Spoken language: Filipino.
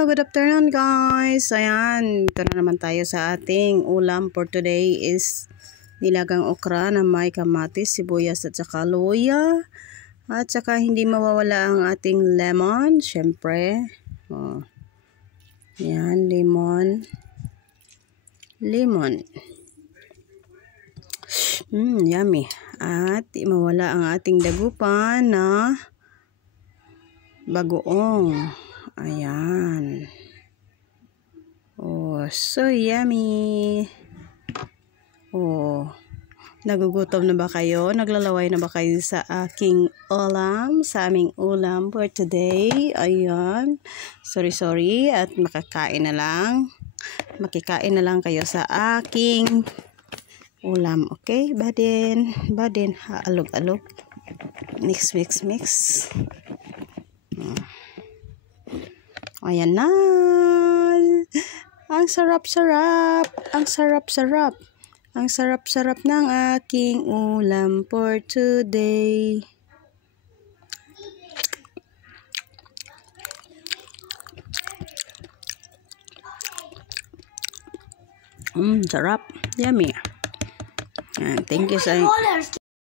Hello, good afternoon guys. Ayan, ito na naman tayo sa ating ulam for today is nilagang okra na may kamatis, sibuyas at saka luya. At saka hindi mawawala ang ating lemon, syempre. Oh. Ayan, lemon. Yummy. At di mawala ang ating dagupan na bagoong. Ayan. Oh, so yummy. Oh, nagugutom na ba kayo? Naglalaway na ba kayo sa aking ulam? Sa aming ulam for today? Ayan. Sorry. At makikain na lang kayo sa aking ulam. Okay? Badin. Alog. Mix. Ayan na. Ang sarap. Ang sarap ng aking ulam for today. Sarap. Yummy. Thank you sa